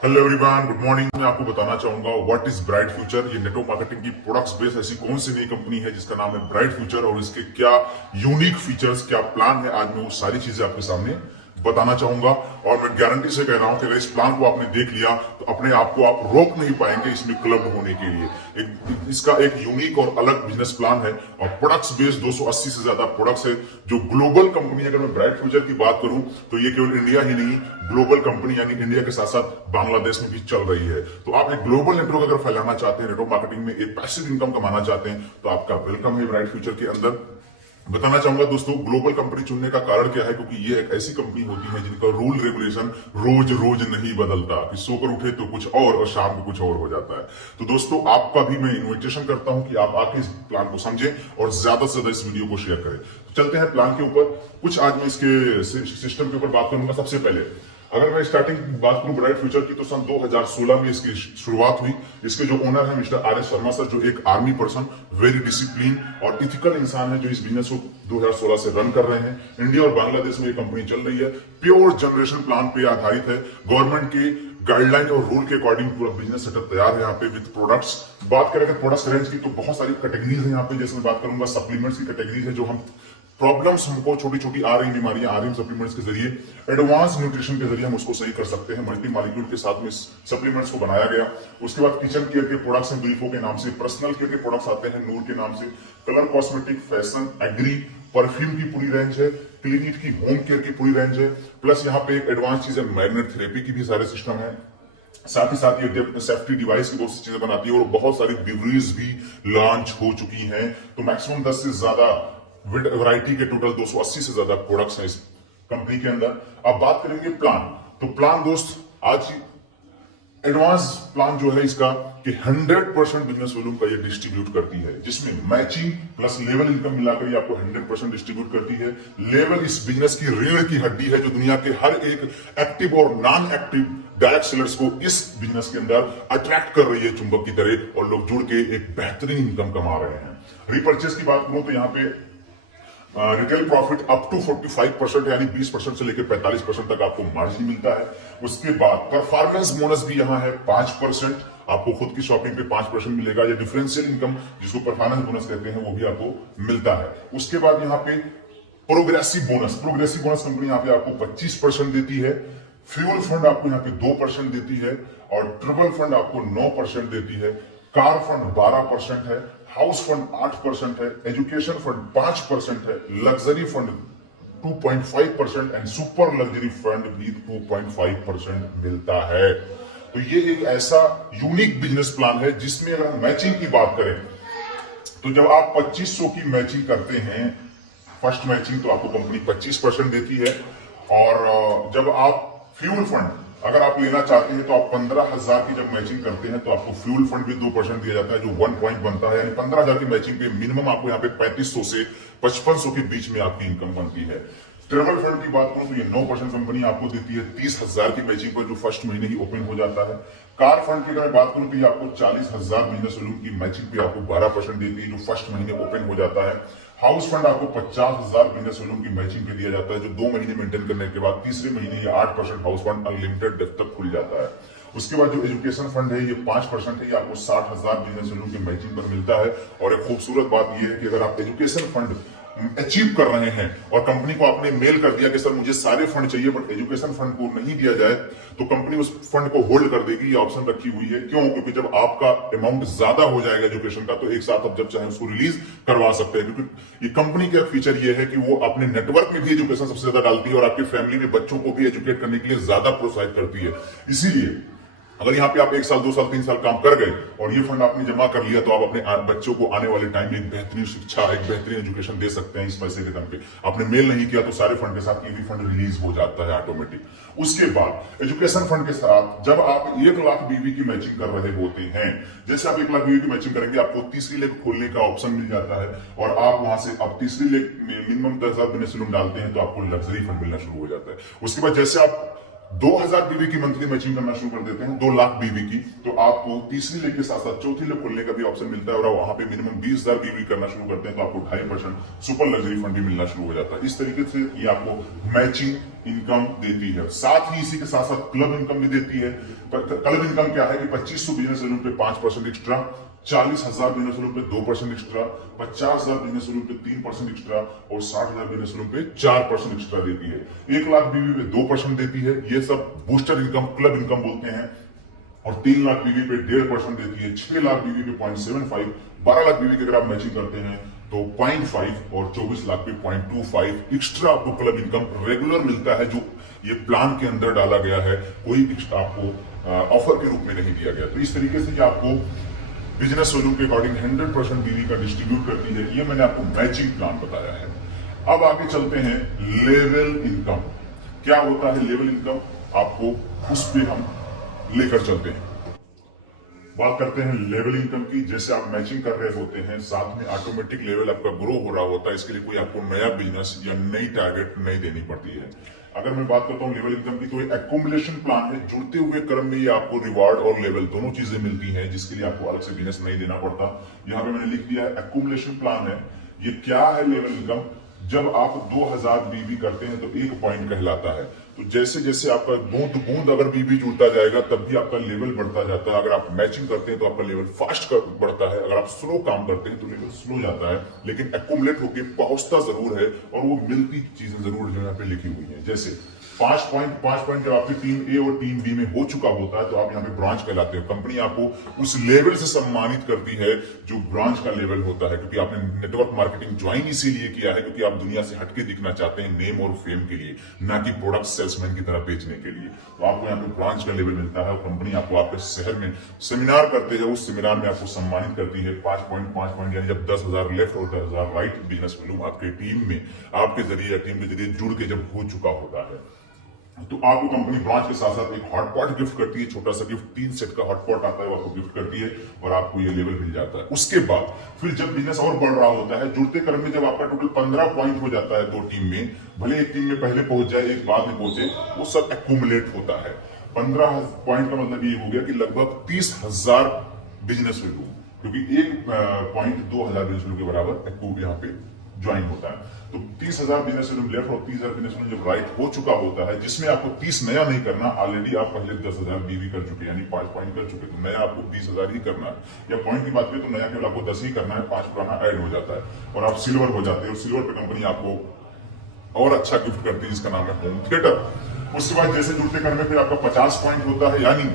Hello everyone, good morning. मैं आपको बताना चाहूंगा व्हाट इज ब्राइट फ्यूचर। ये नेटवर्क मार्केटिंग की प्रोडक्ट्स बेस्ड ऐसी कौन सी नई कंपनी है जिसका नाम है ब्राइट फ्यूचर और इसके क्या यूनिक फीचर्स, क्या प्लान है। आज मैं वो सारी चीजें आपके सामने बताना चाहूंगा और मैं गारंटी से कह रहा हूं कि अगर इस प्लान को आपने देख लिया तो अपने आप को आप रोक नहीं पाएंगे इसमें क्लब होने के लिए। इसका एक यूनिक और अलग बिजनेस प्लान है और प्रोडक्ट्स बेस्ड 280 से ज्यादा प्रोडक्ट्स है जो ग्लोबल कंपनी। अगर मैं ब्राइट फ्यूचर की बात करूं तो ये केवल इंडिया ही नहीं, ग्लोबल कंपनी यानी इंडिया के साथ साथ बांग्लादेश में भी चल रही है। तो आप एक ग्लोबल नेटवर्क अगर फैलाना चाहते हैं, नेटवर्क मार्केटिंग में एक पैसिव इनकम कमाना चाहते हैं तो आपका वेलकम है ब्राइट फ्यूचर के अंदर। बताना चाहूंगा दोस्तों, ग्लोबल कंपनी चुनने का कारण क्या है, क्योंकि ये एक ऐसी कंपनी होती है जिनका रूल रेगुलेशन रोज रोज नहीं बदलता कि सोकर उठे तो कुछ और शाम को कुछ और हो जाता है। तो दोस्तों, आपका भी मैं इन्विटेशन करता हूं कि आप आके इस प्लान को समझें और ज्यादा से ज्यादा इस वीडियो को शेयर करें। तो चलते हैं प्लान के ऊपर। कुछ आज मैं इसके सिस्टम के ऊपर बात करूंगा। सबसे पहले अगर मैं स्टार्टिंग बात करूं ब्राइट फ्यूचर की तो सन 2016 में इसकी शुरुआत हुई। इसके जो ओनर है mister R S Sharma sir, जो एक आर्मी पर्सन, वेरी डिसिप्लिन और इथिकल इंसान है, जो इस बिजनेस को 2016 से रन कर रहे हैं। इंडिया और बांग्लादेश में ये कंपनी चल रही है। प्योर जनरेशन प्लान पे आधारित है। गवर्नमेंट की गाइडलाइन और रूल के अकॉर्डिंग पूरा बिजनेस सेटअप तैयार है यहाँ पे विद प्रोडक्ट्स। बात करें प्रोडक्ट्स रेंज की तो बहुत सारी कैटेगरीज है यहाँ पे। जैसे मैं बात करूंगा सप्लीमेंट्स की कैटेगरी है, जो हम प्रॉब्लम्स हमको छोटी छोटी आ रही बीमारियां आ रही सप्लीमेंट्स के जरिए, एडवांस न्यूट्रिशन के जरिए हम उसको सही कर सकते हैं। मल्टी मॉलिक्यूल के साथ में सप्लीमेंट्स को बनाया गया। उसके बाद किचन केयर के प्रोडक्ट्स हैं ग्लीफो के नाम से, पर्सनल केयर के प्रोडक्ट्स आते हैं नूर के नाम से, colour cosmetic, fashion, agri, perfume की पूरी रेंज है, क्लिनिक की, होम केयर की पूरी रेंज है। प्लस यहाँ पे एक एडवांस चीज है, मैग्नेट थेरेपी की भी सारे सिस्टम है। साथ ही साथ ये सेफ्टी डिवाइस की बहुत सी चीजें बनाती है और बहुत सारी बिवरीज भी लॉन्च हो चुकी हैं। तो मैक्सिमम 10 से ज्यादा वैरायटी के टोटल 280 से ज्यादा प्रोडक्ट्स हैं इस कंपनी के अंदर। अब बात करेंगे प्लान। तो प्लान दोस्त, आज एडवांस प्लान जो है इसका कि 100% बिजनेस वॉल्यूम का ये डिस्ट्रीब्यूट करती है, जिसमें मैचिंग प्लस लेवल इनकम मिलाकर ये आपको 100% डिस्ट्रीब्यूट करती है। लेवल इस बिजनेस की रीढ़ की हड्डी है, जो दुनिया के हर एक एक्टिव और नॉन एक्टिव डायरेक्ट सेलर्स को इस बिजनेस के अंदर अट्रैक्ट कर रही है चुंबक की तरह, और लोग जुड़ के एक बेहतरीन इनकम कमा रहे हैं। रिपर्चेस की बात करूं तो यहाँ पे रिटेल प्रॉफिट अप टू 45% यानी 20% से लेकर 45% तक आपको मार्जिन मिलता है। उसके बाद परफॉर्मेंस बोनस भी यहाँ है 5%। आपको खुद की शॉपिंग पे 5% मिलेगा, या डिफरेंशियल इनकम जिसको परफॉर्मेंस बोनस कहते हैं वो भी आपको मिलता है। उसके बाद यहाँ पे प्रोग्रेसिव बोनस कंपनी यहाँ पे आपको 25% देती है। फ्यूल फंड आपको यहाँ पे 2% देती है और ट्रिपल फंड आपको 9% देती है। कार फंड 12% है, हाउस फंड 8% है, एजुकेशन फंड 5% है, luxury fund 2.5% and super luxury fund भी 2.5% मिलता है। तो ये एक ऐसा यूनिक बिजनेस प्लान है जिसमें अगर हम मैचिंग की बात करें तो जब आप 2500 की मैचिंग करते हैं फर्स्ट मैचिंग, तो आपको कंपनी 25% देती है। और जब आप फ्यूल फंड अगर आप लेना चाहते हैं तो आप 15,000 की जब मैचिंग करते हैं तो आपको फ्यूल फंड भी 2% दिया जाता है, जो 1 पॉइंट बनता है। यानी 15,000 की मैचिंग पे मिनिमम आपको यहाँ पे 3500 से 5500 के बीच में आपकी इनकम बनती है। ट्रेवल फंड की बात करूं तो ये 9% कंपनी आपको देती है 30,000 की मैचिंग पर, जो फर्स्ट महीने ही ओपन हो जाता है। कार फंड की अगर बात करूं तो ये आपको 40,000 बिजनेस वॉल्यूम की मैचिंग पे आपको 12% देती है, जो फर्स्ट महीने ओपन हो जाता है। हाउस फंड आपको 50,000 बिजनेस वॉल्यूम की मैचिंग पे दिया जाता है, जो 2 महीने मेंटेन करने के बाद तीसरे महीने ये 8% हाउस फंड अनलिमिटेड डेप्थ तक खुल जाता है। उसके बाद जो एजुकेशन फंड है ये 5% है, ये आपको 60,000 बिजनेस वॉल्यूम की मैचिंग पर मिलता है। और एक खूबसूरत बात ये है कि अगर आप एजुकेशन फंड अचीव कर रहे हैं और कंपनी को आपने मेल कर दिया कि सर मुझे सारे फंड चाहिए बट एजुकेशन फंड को नहीं दिया जाए, तो कंपनी उस फंड को होल्ड कर देगी। ये ऑप्शन रखी हुई है। क्यों? क्योंकि जब आपका अमाउंट ज्यादा हो जाएगा एजुकेशन का तो एक साथ आप जब चाहे उसको रिलीज करवा सकते हैं। क्योंकि ये कंपनी का फीचर ये है कि वो अपने नेटवर्क में भी एजुकेशन सबसे ज्यादा डालती है और आपकी फैमिली में बच्चों को भी एजुकेट करने के लिए ज्यादा प्रोत्साहित करती है। इसीलिए अगर यहाँ पे आप 1 साल 2 साल 3 साल काम कर गए और ये फंड आपने जमा कर लिया, तो आप अपने बच्चों को आने वाले टाइम में एक बेहतरीन शिक्षा, एक बेहतरीन एजुकेशन दे सकते हैं इस पैसे के दम पे। आपने मेल नहीं किया तो सारे फंड के साथ ये भी फंड रिलीज हो जाता है ऑटोमेटिक। उसके बाद एजुकेशन फंड के साथ जब आप 1 लाख बीवी की मैचिंग कर रहे होते हैं, जैसे आप 1 लाख बीवी की मैचिंग करेंगे आपको तीसरी लेग खोलने का ऑप्शन मिल जाता है और आप वहां से अब तीसरी लेग मिनिमम 10,000 बिजनेस वॉल्यूम डालते हैं तो आपको लग्जरी फंड मिलना शुरू हो जाता है। उसके बाद जैसे आप 2,000 बीवी की मंथली मैचिंग करना शुरू कर देते हैं, 2 लाख बीवी की, तो आपको तीसरी लेग के साथ साथ चौथी लेग खोलने का भी ऑप्शन मिलता है और वहां पे मिनिमम 20,000 बीवी करना शुरू करते हैं तो आपको 2.5% सुपर लग्जरी फंड भी मिलना शुरू हो जाता है। इस तरीके से ये आपको मैचिंग इनकम देती है। साथ ही इसी के साथ साथ क्लब इनकम भी देती है। क्लब इनकम क्या है कि 2500 बिजनेस वॉल्यूम पे 5% एक्स्ट्रा, 40,000 बिजनेस वॉल्यूम पे 2% एक्स्ट्रा, 50,000 बिजनेस वॉल्यूम पे 3% एक्स्ट्रा और 60,000 बिजनेस वॉल्यूम पे 4% एक्स्ट्रा देती है। 1 लाख बीवी पे 2% देती है। ये सब बूस्टर इनकम, क्लब इनकम बोलते हैं। और 3 लाख बीवी पे 1.5% देती है। 6 लाख बीवी पे 0.75, 12 लाख बीवी की अगर आप मैचिंग करते हैं तो 0.5 और 24 लाख पे 0.25 एक्स्ट्रा आपको क्लब इनकम रेगुलर मिलता है, जो ये प्लान के अंदर डाला गया है, कोई एक्स्ट्रा आपको ऑफर के रूप में नहीं दिया गया। तो इस तरीके से ये आपको बिजनेस वॉल्यूम के अकॉर्डिंग 100% बीवी का डिस्ट्रीब्यूट करती है। ये मैंने आपको मैचिंग प्लान बताया है। अब आगे चलते हैं लेवल इनकम। क्या होता है लेवल इनकम, आपको उस पर हम लेकर चलते हैं। बात करते हैं लेवल इनकम की। जैसे आप मैचिंग कर रहे होते हैं, साथ में ऑटोमेटिक लेवल आपका ग्रो हो रहा होता है। इसके लिए कोई आपको नया बिजनेस या नई टारगेट नहीं देनी पड़ती है। अगर मैं बात करता हूं लेवल इनकम की, तो एक्युमुलेशन प्लान है। जुड़ते हुए क्रम में ये आपको रिवार्ड और लेवल दोनों चीजें मिलती हैं, जिसके लिए आपको अलग से बिजनेस नहीं देना पड़ता। यहाँ पे मैंने लिख दिया है एक्युमुलेशन प्लान है। ये क्या है लेवल इनकम, जब आप 2000 बीबी करते हैं तो 1 पॉइंट कहलाता है। तो जैसे जैसे आपका बूंद बूंद अगर बीबी जुड़ता जाएगा, तब भी आपका लेवल बढ़ता जाता है। अगर आप मैचिंग करते हैं तो आपका लेवल फास्ट बढ़ता है। अगर आप स्लो काम करते हैं तो लेवल स्लो जाता है, लेकिन एक्युमुलेट होकर पहुंचता जरूर है और वो मिलती चीजें जरूर जो यहाँ पे लिखी हुई है। जैसे 5 पॉइंट जब आपकी टीम ए और टीम बी में हो चुका होता है, तो आप यहाँ पे ब्रांच कहलाते हो। कंपनी आपको उस लेवल से सम्मानित करती है जो ब्रांच का लेवल होता है, क्योंकि आपने नेटवर्क मार्केटिंग ज्वाइन इसीलिए किया है क्योंकि आप दुनिया से हटके दिखना चाहते हैं, नेम और फेम के लिए, ना कि प्रोडक्ट सेल्समैन की तरह बेचने के लिए। तो आपको यहाँ पे ब्रांच का लेवल मिलता है और कंपनी आपको आपके शहर में सेमिनार करते हैं, उस सेमिनार में आपको सम्मानित करती है। 5 पॉइंट यानी जब 10,000 लेफ्ट और 10,000 राइट बिजनेस वॉल्यूम आपके टीम में, आपके जरिए या टीम के जरिए जुड़ के जब हो चुका होता है, तो आपको कंपनी ब्रांच के साथ साथ एक हॉटपॉट गिफ्ट करती है। छोटा सा गिफ्ट, 3 सेट का हॉटपॉट आता है, वो आपको गिफ्ट करती है और आपको ये लेवल मिल जाता है। उसके बाद फिर जब बिजनेस और बढ़ रहा होता है, जुड़ते क्रम में जब आपका टोटल 15 पॉइंट हो जाता है 2 टीम में, भले एक टीम में पहले पहुंच जाए एक बाद में पहुंचे, वो सब एक्यूमुलेट होता है। 15 पॉइंट का मतलब ये हो गया कि लगभग 30,000 बिजनेस वैल्यू, क्योंकि एक पॉइंट 2,000 बिजनेस वैल्यू के बराबर यहाँ पे ज्वाइन होता है। तो 30,000 बिजनेस वैल्यू लेफ्ट और 30,000 बिजनेस वैल्यू जब राइट हो चुका होता है, जिसमें आपको 30 नया नहीं करना, ऑलरेडी आप पहले 10,000 बीवी कर चुके, यानी 5 पॉइंट कर चुके, तो नया आपको 20,000 ही करना है। या पॉइंट की बात करें तो नया केवल आपको 10 ही करना है, 5 पुराना ऐड हो जाता है और आप सिल्वर हो जाते हैं। और सिल्वर पे कंपनी आपको और अच्छा गिफ्ट करती है, जिसका नाम है होम थिएटर। उसके बाद जैसे जुड़ते क्रम में फिर आपका 50 पॉइंट होता है, यानी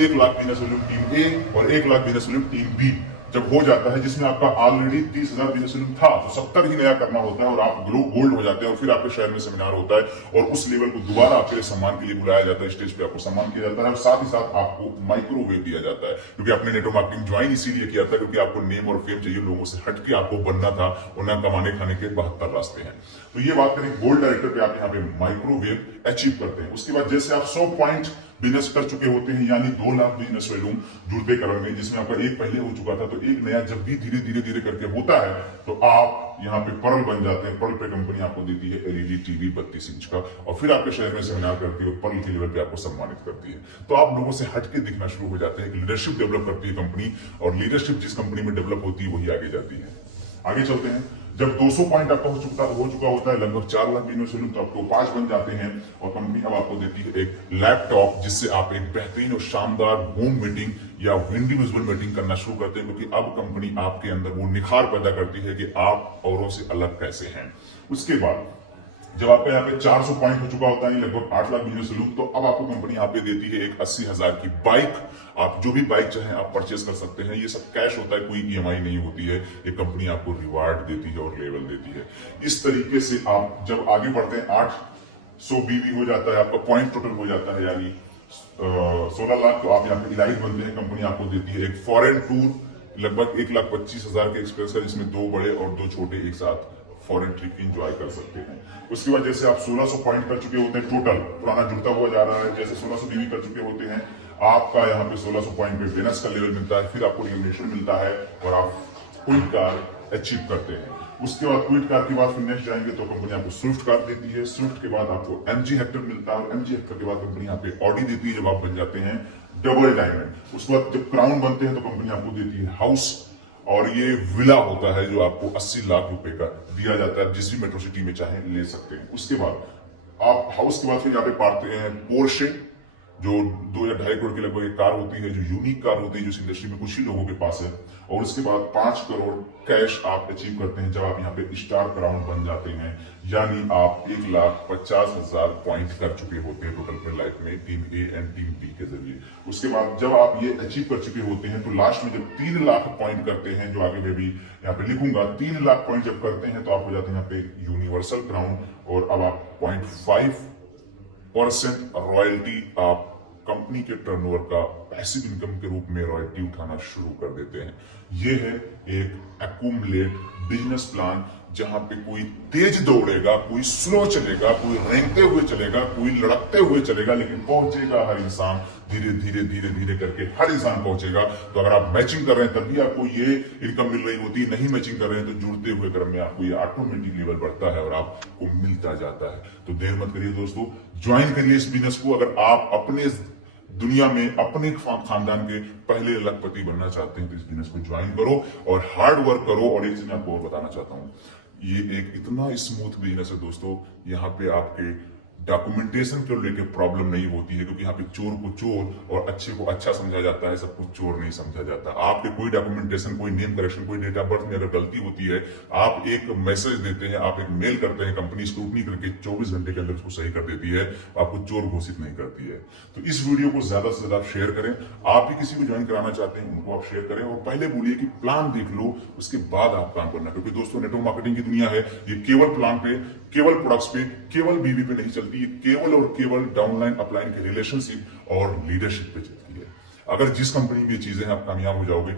1 lakh business value team A और 1 lakh business value team B जब हो जाता है, जिसमें आपका ऑलरेडी 30,000 बिजनेस वैल्यू था, तो 70 ही नया करना होता है और आप ग्लो गोल्ड हो जाते हैं। और फिर आपके शहर में सेमिनार होता है और उस लेवल को दोबारा आपके सम्मान के लिए बुलाया जाता है, स्टेज पे आपको सम्मान किया जाता है और साथ ही साथ आपको माइक्रोवेव दिया जाता है, क्योंकि आपने नेटवर्क मार्केटिंग ज्वाइन इसीलिए किया था क्योंकि आपको नेम और फेम चाहिए, लोगों से हटके आपको बनना था और ना कमाने खाने के 72 रास्ते हैं। तो ये बात करें गोल्ड डायरेक्टर पे, आप यहाँ पे माइक्रोवेव अचीव करते हैं। उसके बाद जैसे आप 100 पॉइंट बिजनेस कर चुके होते हैं, यानी 2 लाख बिजनेस वैल्यू जुड़ते क्रम में, जिसमें आपका एक पहले हो चुका था, तो एक नया जब भी धीरे धीरे करके होता है, तो आप यहाँ पे पर्ल बन जाते हैं। पर्ल पे कंपनी आपको देती है एलईडी टीवी 32 इंच का और फिर आपके शहर में सेमिनार करती है और पर्ल के लेवल पे आपको सम्मानित करती है। तो आप लोगों से हटके दिखना शुरू हो जाते हैं। लीडरशिप डेवलप करती है कंपनी और लीडरशिप जिस कंपनी में डेवलप होती है वही आगे जाती है। आगे चलते हैं। जब 200 पॉइंट आपका हो चुका होता है, लगभग 4 लाख बिजनेस वैल्यू, तो आपको 5 बन जाते हैं और कंपनी अब आपको देती है एक लैपटॉप, जिससे आप एक बेहतरीन और शानदार होम मीटिंग या इंडिविजुअल मीटिंग करना शुरू करते हैं, क्योंकि अब कंपनी आपके अंदर वो निखार पैदा करती है कि आप औरों से अलग कैसे हैं। उसके बाद जब आपका यहाँ पे 400 पॉइंट हो चुका होता है, लगभग 8 लाख बिजनेस वैल्यू, तो अब आपको कंपनी यहाँ पे देती है एक 80,000 की बाइक। आप जो भी बाइक चाहें आप परचेस कर सकते हैं। ये सब कैश होता है, कोई ईएमआई नहीं होती है। ये कंपनी आपको रिवार्ड देती है और लेवल देती है। इस तरीके से आप जब आगे बढ़ते हैं, 800 बीवी हो जाता है, आपका पॉइंट टोटल हो जाता है, यानी 16 लाख, तो आप यहाँ पे इलाइट बनते हैं। कंपनी आपको देती है एक फॉरेन टूर, लगभग 1,25,000 के एक्सपेंस है, जिसमें 2 बड़े और 2 छोटे एक साथ फॉरेन ट्रिप एंजॉय कर सकते हैं। उसके बाद जैसे आप 1600 पॉइंट कर चुके होते हैं, टोटल पुराना जुड़ता हुआ जा रहा है, जैसे 1600 बीवी कर चुके होते हैं, आपका यहाँ पे 1600 पॉइंट पे बोनस का लेवल मिलता है, फिर आपको रिकॉग्निशन मिलता है और आप क्विट कार अचीव करते हैं। उसके बाद क्विट कार के बाद फिर नेक्स्ट जाएंगे तो कंपनी आपको स्विफ्ट कार देती है। स्विफ्ट के बाद आपको एमजी हेक्टर मिलता है और एमजी हेक्टर के बाद कंपनी यहाँ पे ऑडी देती है जब आप बन जाते हैं डबल डायमंड। उसके बाद जब क्राउन बनते हैं तो कंपनी आपको देती है हाउस, और ये विला होता है जो आपको 80 लाख रुपए का दिया जाता है, जिस भी मेट्रो सिटी में चाहे ले सकते हैं। उसके बाद आप हाउस के बाद फिर यहाँ पे पाते हैं पोर्शे, जो 2 या 2.5 करोड़ की लगभग एक कार होती है, जो यूनिक कार होती है, जो इस इंडस्ट्री में कुछ ही लोगों के पास है। और उसके बाद 5 करोड़ कैश आप अचीव करते हैं जब आप यहाँ पे स्टार क्राउन बन जाते हैं, यानी आप 1,50,000 पॉइंट कर चुके होते हैं टोटल पर लाइफ में team A and team B के जरिए। उसके बाद जब आप ये अचीव कर चुके होते हैं तो लास्ट में जब 3 लाख पॉइंट करते हैं, जो आगे मैं भी यहाँ पे लिखूंगा, 3 लाख पॉइंट जब करते हैं तो आप हो जाते हैं यहाँ पे यूनिवर्सल क्राउन। और अब आप 0.5% रॉयल्टी आप कंपनी के टर्नओवर का पैसिव इनकम के रूप में रॉयल्टी उठाना शुरू कर देते हैं। यह है एक एक्यूमुलेट बिजनेस प्लान, जहां पे कोई तेज दौड़ेगा, कोई स्लो चलेगा, कोई रेंगते हुए चलेगा, कोई लड़कते हुए चलेगा, लेकिन पहुंचेगा हर इंसान धीरे धीरे धीरे धीरे करके हर इंसान पहुंचेगा। तो अगर आप मैचिंग कर रहे हैं तब भी आपको ये इनकम मिल रही होती है, नहीं मैचिंग कर रहे हैं तो जुड़ते हुए क्रम में आपको ये ऑटोमेटिक लेवल बढ़ता है और आपको मिलता जाता है। तो देर मत करिए दोस्तों, ज्वाइन करिए इस बिजनेस को। अगर आप अपने दुनिया में अपने खानदान के पहले लखपति बनना चाहते हैं तो इस बिजनेस को ज्वाइन करो और हार्ड वर्क करो। और एक चीज मैं आपको और बताना चाहता हूं, ये एक इतना स्मूथ बिजनेस है दोस्तों, यहाँ पे आपके डॉक्यूमेंटेशन को लेके प्रॉब्लम नहीं होती है, क्योंकि यहाँ पे चोर को चोर और अच्छे को अच्छा समझा जाता है, सब कुछ चोर नहीं समझा जाता। आपके कोई डॉक्यूमेंटेशन, कोई नेम करेक्शन, कोई डेट ऑफ बर्थ में अगर गलती होती है, आप एक मैसेज देते हैं, आप एक मेल करते हैं, कंपनी स्क्रूटनी करके 24 घंटे के अंदर उसको सही कर देती है, आपको चोर घोषित नहीं करती है। तो इस वीडियो को ज्यादा से ज्यादा शेयर करें। आप भी किसी को ज्वाइन कराना चाहते हैं उनको आप शेयर करें, और पहले बोलिए कि प्लान देख लो, उसके बाद आप काम करना। क्योंकि दोस्तों नेटवर्क मार्केटिंग की दुनिया है, ये केवल प्लान पे, केवल प्रोडक्ट्स पे, केवल बीवी पे नहीं चलती, ये केवल और केवल डाउनलाइन अपलाइन के रिलेशनशिप और लीडरशिप पे चलती है। अगर जिस कंपनी में ये चीजें हैं आप कामयाब हो जाओगे।